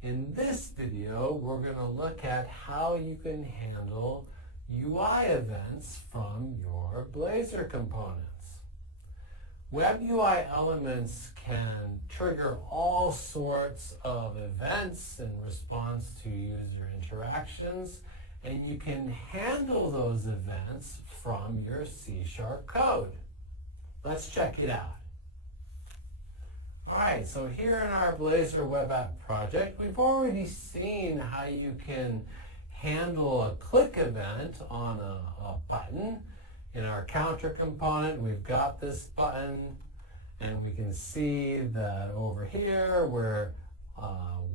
In this video, we're going to look at how you can handle UI events from your Blazor components. Web UI elements can trigger all sorts of events in response to user interactions, and you can handle those events from your C# code. Let's check it out. Alright, so here in our Blazor Web App project, we've already seen how you can handle a click event on a button. In our counter component, we've got this button, and we can see that over here we're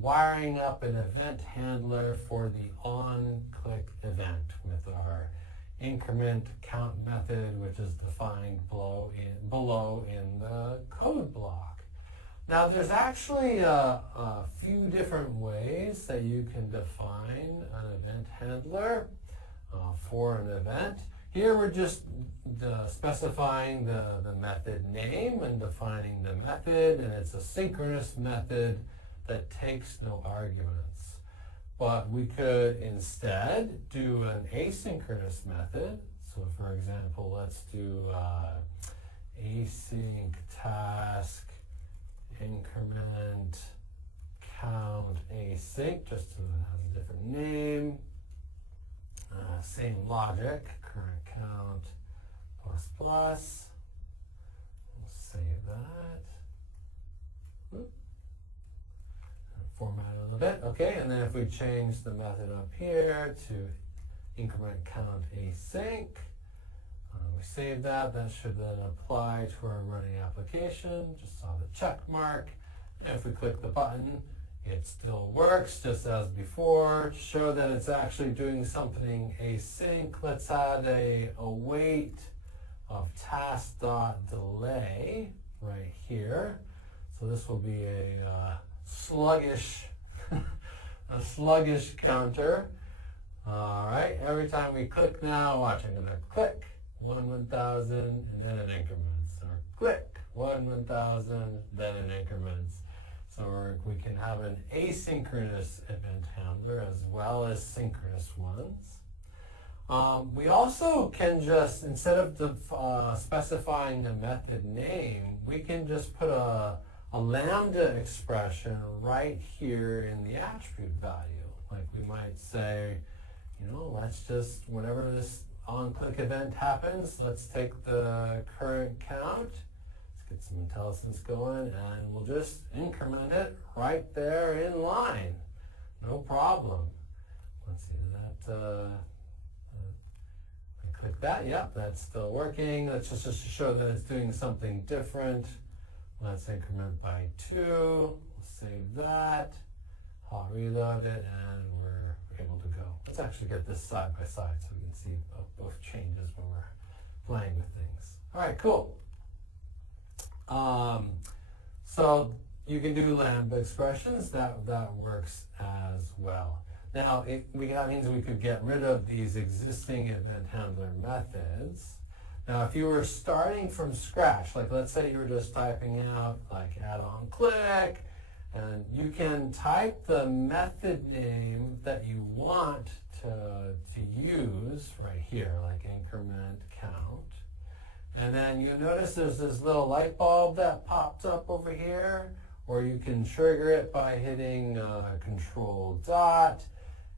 wiring up an event handler for the on-click event with our increment count method, which is defined below in the code block. Now, there's actually a few different ways that you can define an event handler for an event. Here we're just specifying the method name and defining the method, and it's a synchronous method that takes no arguments. But we could instead do an asynchronous method. So for example, let's do async task increment count async, just so it has a different name. Same logic, current count plus plus. We'll save that. Whoop. Format it a little bit. Okay, and then if we change the method up here to increment count async, we save that. That should then apply to our running application. Just saw the check mark. And if we click the button, it still works just as before. To show that it's actually doing something async, let's add a wait of task.delay right here. So this will be a sluggish counter. All right, every time we click now, watch, I'm going to click 1,000 and then it increments, or click 1,000 then it increments. So we can have an asynchronous event handler as well as synchronous ones. We also can just, instead of specifying the method name, we can just put a lambda expression right here in the attribute value. Like we might say, let's just, whenever this on-click event happens, let's take the current count, let's get some IntelliSense going, and we'll just increment it right there in line. No problem. Let's see, I click that, yep, that's still working. That's just to show that it's doing something different. Let's increment by 2. We'll save that. Hot reload it, and we're able to go. Let's actually get this side by side so we can see both changes when we're playing with things. All right, cool. So you can do lambda expressions. That works as well. Now, that means we could get rid of these existing event handler methods. Now, if you were starting from scratch, like let's say you were just typing out like add-on click, and you can type the method name that you want to use right here, like increment count. And then you notice there's this little light bulb that pops up over here, or you can trigger it by hitting Control dot,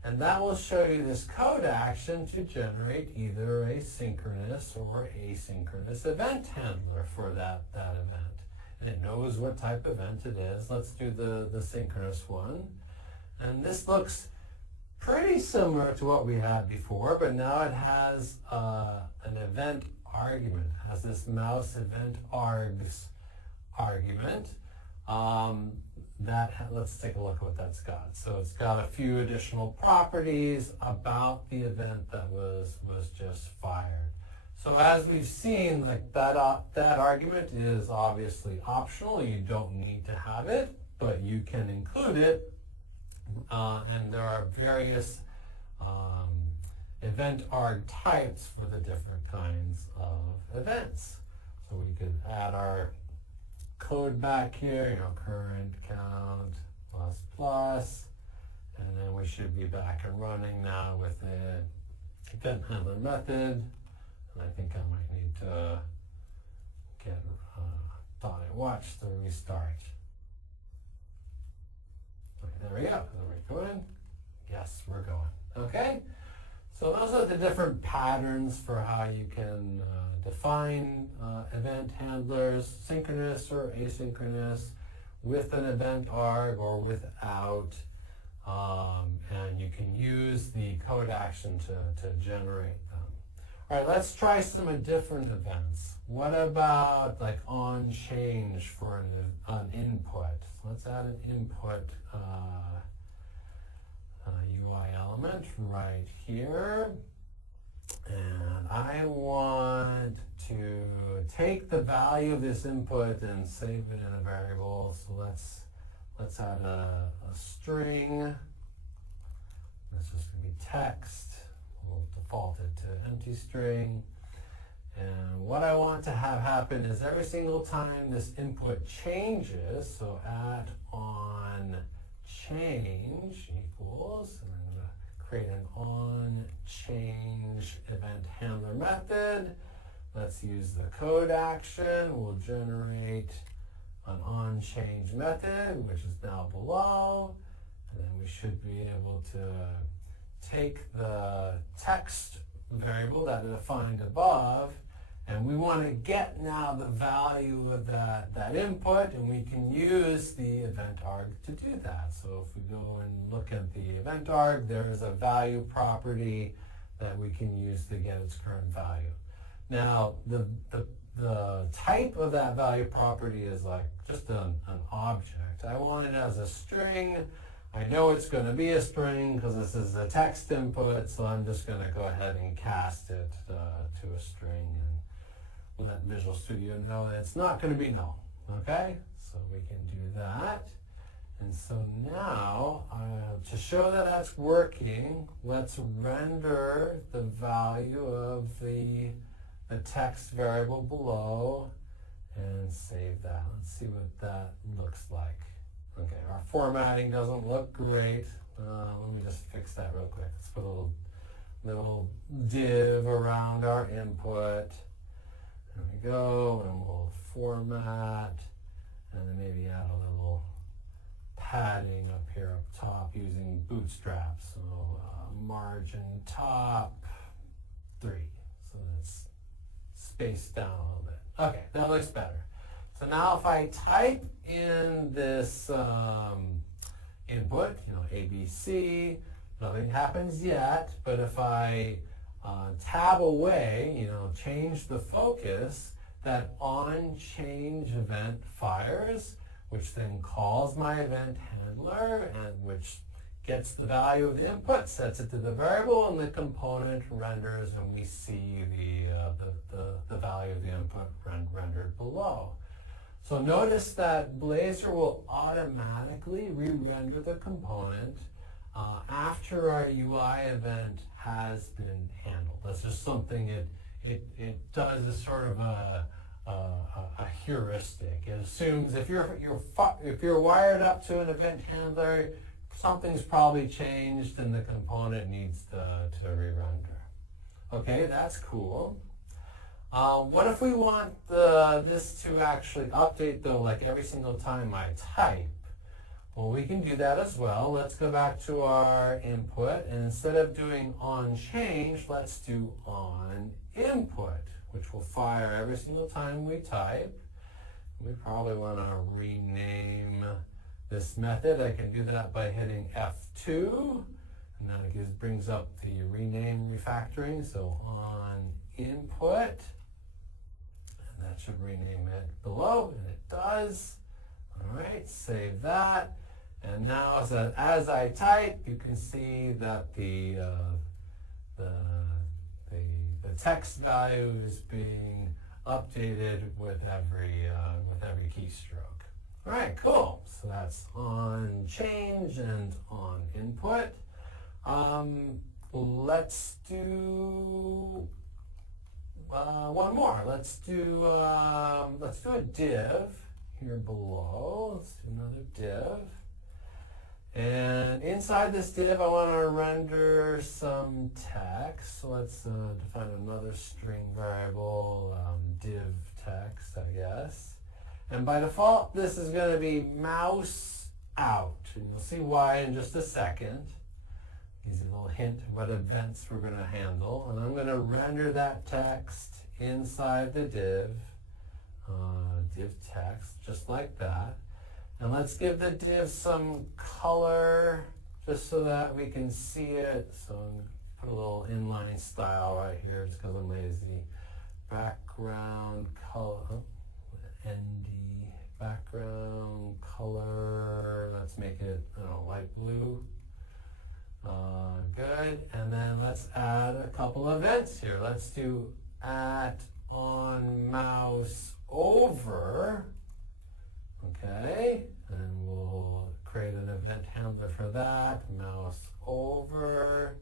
and that will show you this code action to generate either a synchronous or asynchronous event handler for that event. And it knows what type of event it is. Let's do the synchronous one. And this looks pretty similar to what we had before, but now it has an event argument. It has this mouse event args argument. Let's take a look at what that's got. So it's got a few additional properties about the event that was just fired. So as we've seen, like that argument is obviously optional. You don't need to have it, but you can include it. And there are various event arg types for the different kinds of events. So we could add our code back here, current count plus plus. should be back and running now with the event handler method. And I think I might need to get .watch to restart. Okay, there we go. Are we going? Yes, we're going. Okay. So those are the different patterns for how you can define event handlers, synchronous or asynchronous, with an event arg or without. And you can use the code action to generate them. All right, let's try some different events. What about like on change for an input? So let's add an input UI element right here. And I want to take the value of this input and save it in a variable. So let's add a string. This is going to be text. We'll default it to empty string. And what I want to have happen is every single time this input changes, so at on change equals, and I'm going to create an on change event handler method. Let's use the code action. We'll generate an on change method, which is now below. And then we should be able to take the text variable that is defined above, and we want to get now the value of that input, and we can use the event arg to do that. So if we go and look at the event arg, there is a value property that we can use to get its current value. Now, the type of that value property is like just an object. I want it as a string. I know it's going to be a string because this is a text input, so I'm just going to go ahead and cast it to a string and let Visual Studio know that it's not going to be null. Okay, so we can do that. And so now, to show that that's working, let's render the value of the text variable below and save that. Let's see what that looks like. Okay, our formatting doesn't look great. Let me just fix that real quick. Let's put a little div around our input. There we go, and we'll format, and then maybe add a little padding up here up top using Bootstrap. So margin top 3. So that's spaced down a little bit. Okay, that looks better. So now if I type in this input, ABC, nothing happens yet, but if I tab away, change the focus, that on change event fires, which then calls my event handler, and which gets the value of the input, sets it to the variable, and the component renders, and we see the value of the input rendered below. So notice that Blazor will automatically re-render the component after our UI event has been handled. That's just something it does as sort of a heuristic. It assumes if you're wired up to an event handler, something's probably changed and the component needs to re-render. Okay, that's cool. What if we want this to actually update though, like every single time I type? Well, we can do that as well. Let's go back to our input, and instead of doing on change, let's do on input, which will fire every single time we type. We probably want to rename this method. I can do that by hitting F2, and then it brings up the rename refactoring. So on input, and that should rename it below, and it does. All right, save that. And now as I type, you can see that the text value is being updated with every keystroke. All right, cool. So that's on change and on input. Let's do one more. Let's do a div here below. Let's do another div. And inside this div, I want to render some text. So let's define another string variable, div text, I guess. And by default, this is going to be mouse out. And you'll see why in just a second. Gives you a little hint what events we're going to handle. And I'm going to render that text inside the div text, just like that. And let's give the div some color just so that we can see it. So I'm going to put a little inline style right here just because I'm lazy. Background color, ND, background color, let's make it, I don't know, light blue. Good, and then let's add a couple of events here. Let's do at on mouse over, okay, and we'll create an event handler for that. Mouse over,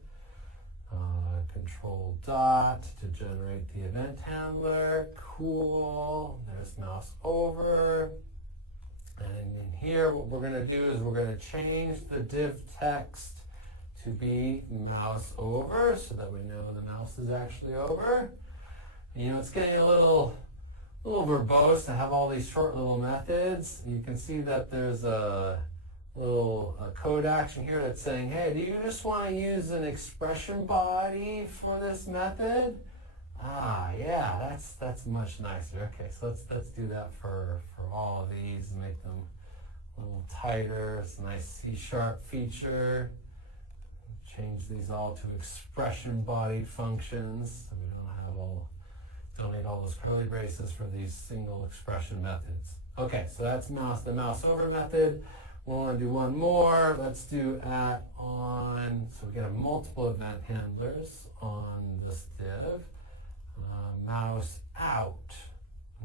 control dot to generate the event handler. Cool, there's mouse over. And in here, what we're going to do is we're going to change the div text to be mouse over so that we know the mouse is actually over. You know, it's getting a little verbose to have all these short little methods. You can see that there's a little code action here that's saying, hey, do you just want to use an expression body for this method? Ah, yeah, that's much nicer. Okay, so let's do that for all of these and make them a little tighter. It's a nice C# feature. Change these all to expression body functions so we don't need all those curly braces for these single expression methods. Okay, so that's the mouse over method. We'll want to do one more. Let's do at on, so we get multiple event handlers on this div. Mouse out.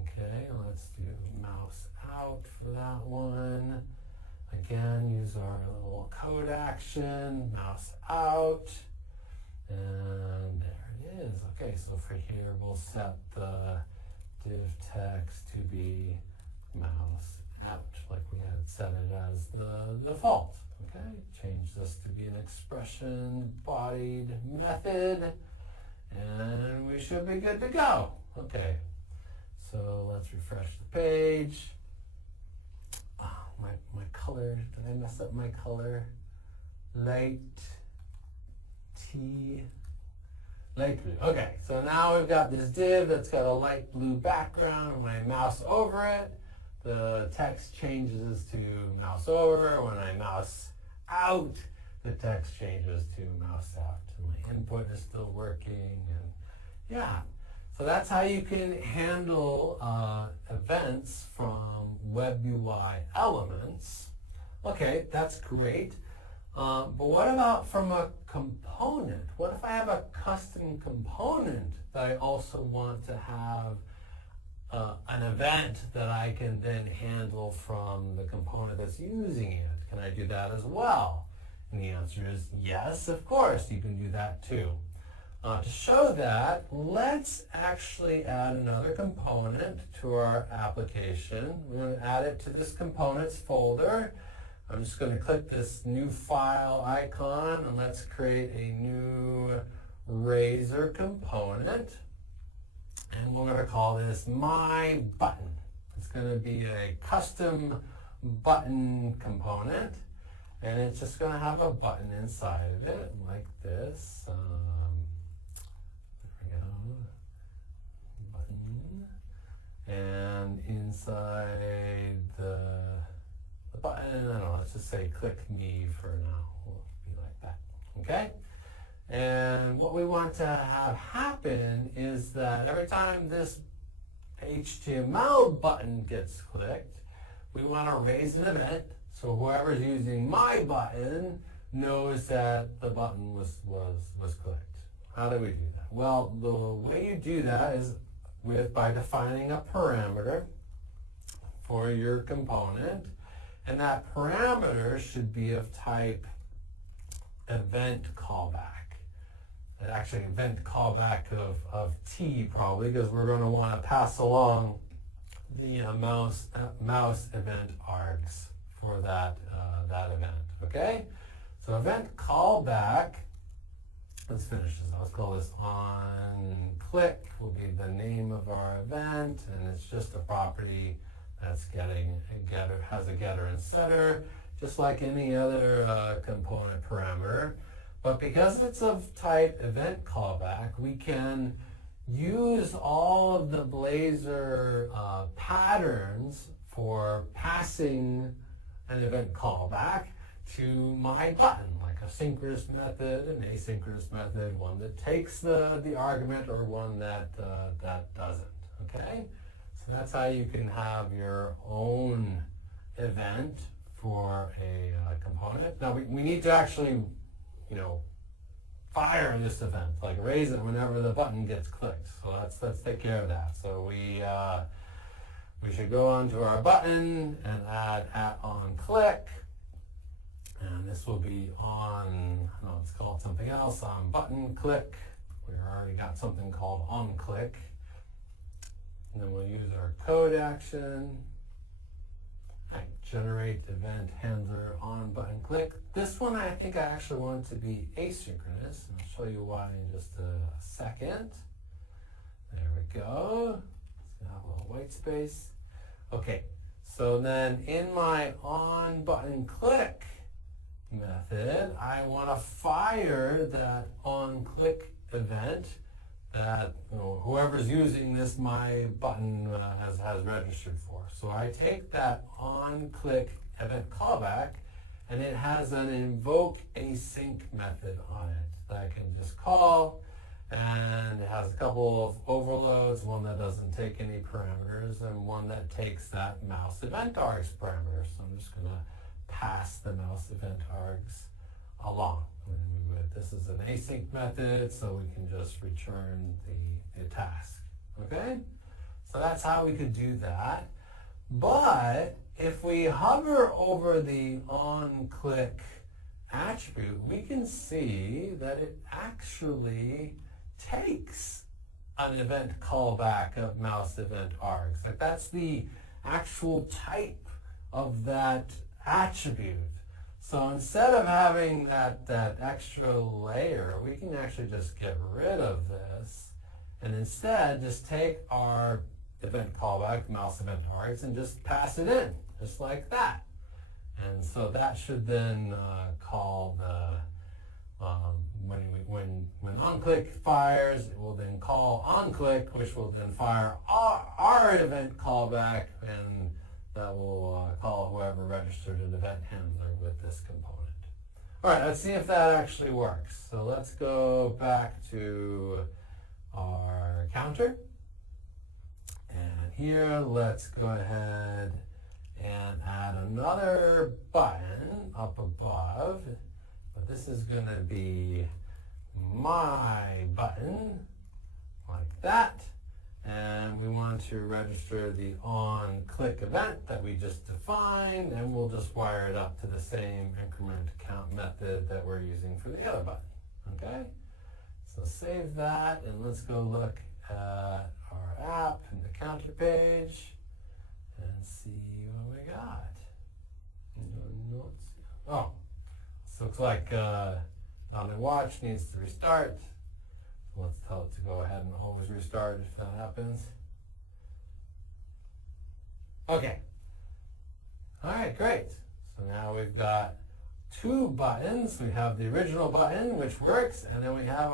Okay, let's do mouse out for that one. Again, use our little code action, mouse out, and there it is. Okay, so for here, we'll set the div text to be mouse out, like we had set it as the default. Okay, change this to be an expression bodied method, and we should be good to go. Okay, so let's refresh the page. My color, did I mess up my color? Light blue. Okay, so now we've got this div that's got a light blue background. When I mouse over it, the text changes to mouse over. When I mouse out, the text changes to mouse out. And my input is still working. And yeah, so that's how you can handle events from Web UI elements. Okay, that's great. But what about from a component? What if I have a custom component that I also want to have an event that I can then handle from the component that's using it? Can I do that as well? And the answer is yes, of course, you can do that too. To show that, let's actually add another component to our application. We're going to add it to this components folder. I'm just going to click this new file icon and let's create a new Razor component. And we're going to call this My Button. It's going to be a custom button component. And it's just going to have a button inside of it like this. And inside the button, I don't know, let's just say click me for now. We'll be like that, okay? And what we want to have happen is that every time this HTML button gets clicked, we want to raise an event so whoever's using my button knows that the button was clicked. How do we do that? Well, the way you do that is by defining a parameter for your component, and that parameter should be of type event callback. And actually event callback of T probably, because we're going to want to pass along the mouse event args for that event. Okay, So event callback, let's finish this. Let's call this onClick will be the name of our event, and it's just a property that's getting a getter, has a getter and setter, just like any other component parameter. But because it's of type event callback, we can use all of the Blazor patterns for passing an event callback to my button, like a synchronous method, an asynchronous method, one that takes the argument or one that doesn't. Okay, so that's how you can have your own event for a component. Now we need to actually, fire this event, like raise it whenever the button gets clicked. So let's take care of that. So we should go onto our button and add @onClick. And this will be on, it's called something else, on button click. We already got something called onClick. And then we'll use our code action. Generate event handler on button click. This one I think I actually want it to be asynchronous. And I'll show you why in just a second. There we go. Let's have a little white space. Okay, so then in my on button click method, I want to fire that on click event that whoever's using this my button has registered for. So I take that on click event callback, and it has an invoke async method on it that I can just call, and it has a couple of overloads, one that doesn't take any parameters and one that takes that mouse event args parameter. So I'm just going to pass the mouse event args along. This is an async method, so we can just return the task. Okay? So that's how we could do that. But if we hover over the onClick attribute, we can see that it actually takes an event callback of mouse event args. Like that's the actual type of that attribute. So instead of having that extra layer, we can actually just get rid of this and instead just take our event callback, mouse event args, and just pass it in, just like that. And so that should then call the, when onClick fires, it will then call onClick, which will then fire our event callback, and that will call whoever registered an event handler with this component. All right, let's see if that actually works. So let's go back to our counter. And here, let's go ahead and add another button up above. But this is going to be my button, like that. And we want to register the onClick event that we just defined, and we'll just wire it up to the same increment count method that we're using for the other button. Okay? So save that, and let's go look at our app in the counter page and see what we got. Oh, so looks like on the watch needs to restart. Let's tell it to go ahead and always restart if that happens. Okay. All right, great. So now we've got two buttons. We have the original button, which works, and then we have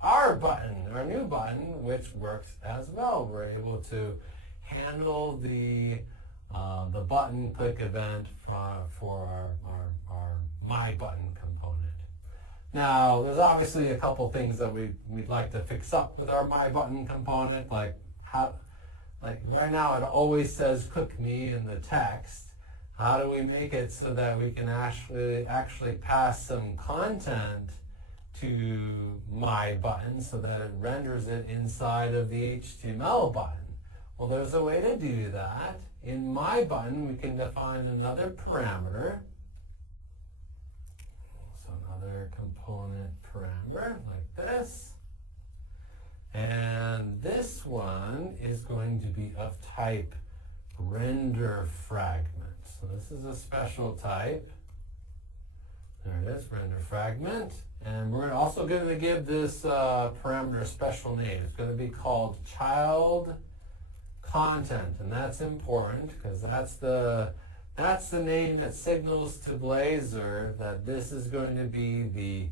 our button, our new button, which works as well. We're able to handle the button click event for our my button component. Now, there's obviously a couple things that we'd like to fix up with our my button component, like right now it always says cook me in the text. How do we make it so that we can actually pass some content to my button so that it renders it inside of the HTML button? Well, there's a way to do that. In my button, we can define another parameter. So another component parameter like this. And this one is going to be of type render fragment. So this is a special type. There it it's render fragment. And we're also going to give this parameter a special name. It's going to be called child content, and that's important because that's the name that signals to Blazor that this is going to be the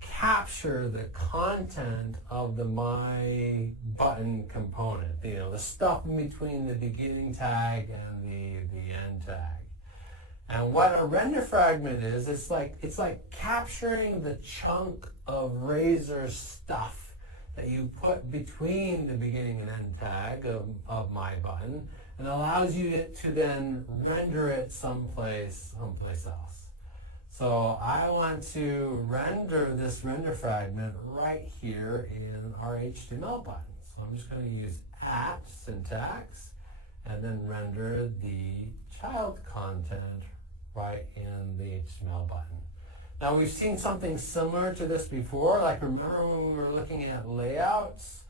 capture the content of the my button component. The stuff in between the beginning tag and the end tag. And what a render fragment is, it's like capturing the chunk of Razor stuff that you put between the beginning and end tag of my button, and allows you to then render it someplace else. So I want to render this render fragment right here in our HTML button. So I'm just going to use syntax and then render the child content right in the HTML button. Now we've seen something similar to this before. Like remember when we were looking at layouts?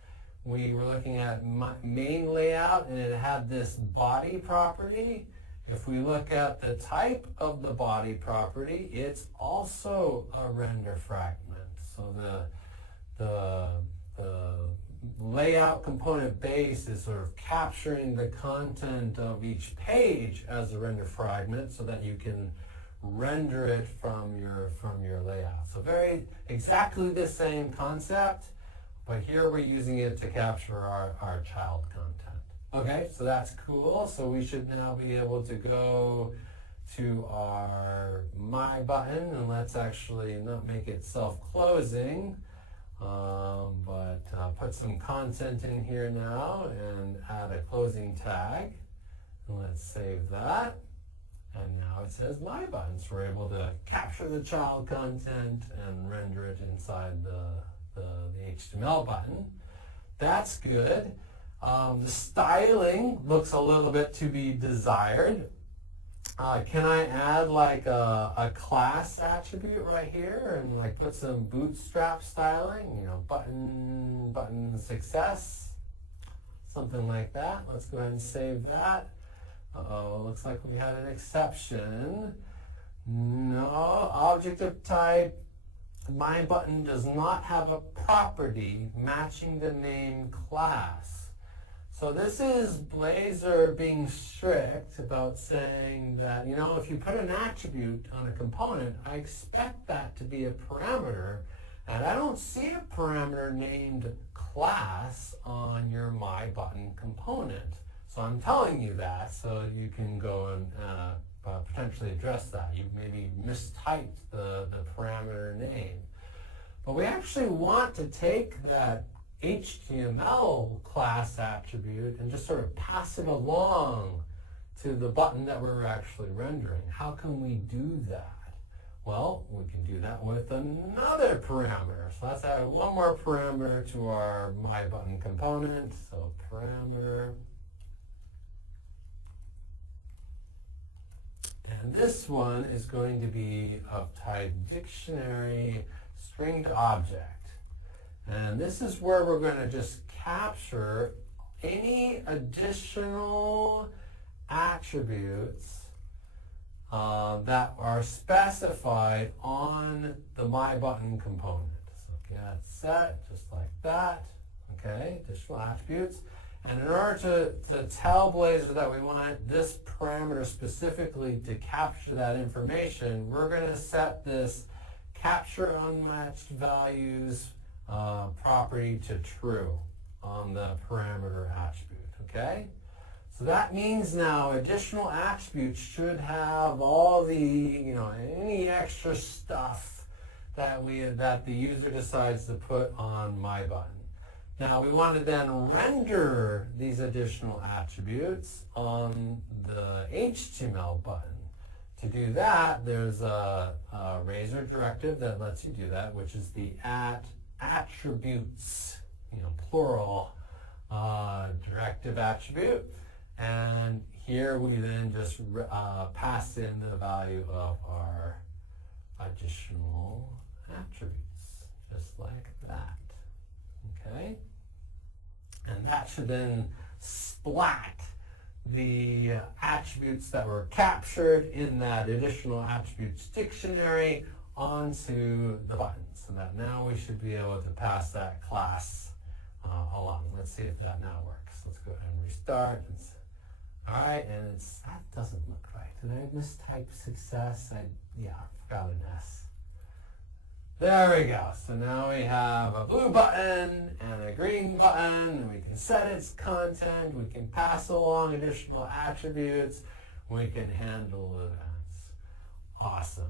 We were looking at main layout and it had this body property. If we look at the type of the body property, it's also a render fragment. So the layout component base is sort of capturing the content of each page as a render fragment so that you can render it from your layout. So exactly the same concept, but here we're using it to capture our child content. Okay, so that's cool. So we should now be able to go to our My button, and let's actually not make it self-closing, but put some content in here now and add a closing tag. And let's save that. And now it says My button. So we're able to capture the child content and render it inside the HTML button. That's good. The styling looks a little bit to be desired. Can I add like a class attribute right here and like put some bootstrap styling, button success, something like that. Let's go ahead and save that. Uh-oh, looks like we had an exception. No, object of type My button does not have a property matching the name class. So this is Blazor being strict about saying that, if you put an attribute on a component, I expect that to be a parameter, and I don't see a parameter named class on your My button component. So I'm telling you that so you can go and potentially address that. You maybe mistyped the parameter name. But we actually want to take that HTML class attribute and just sort of pass it along to the button that we're actually rendering. How can we do that? Well, we can do that with another parameter. So let's add one more parameter to our My button component. So parameter. And this one is going to be of type dictionary string to object. And this is where we're going to just capture any additional attributes that are specified on the My button component. So get set, just like that. Okay, additional attributes. And in order to tell Blazor that we want this parameter specifically to capture that information, we're going to set this capture unmatched values property to true on the parameter attribute. Okay? So that means now additional attributes should have all the, any extra stuff that the user decides to put on My button. Now we want to then render these additional attributes on the HTML button. To do that, there's a Razor directive that lets you do that, which is the attributes, plural directive attribute. And here we then just pass in the value of our additional attributes, just like that. Okay? And that should then splat the attributes that were captured in that additional attributes dictionary onto the button, so that now we should be able to pass that class along. Let's see if that now works. Let's go ahead and restart. All right, and that doesn't look right. Did I mistype success? Yeah, I forgot an S. There we go. So now we have a blue button and a green button, and we can set its content. We can pass along additional attributes. We can handle events. Awesome.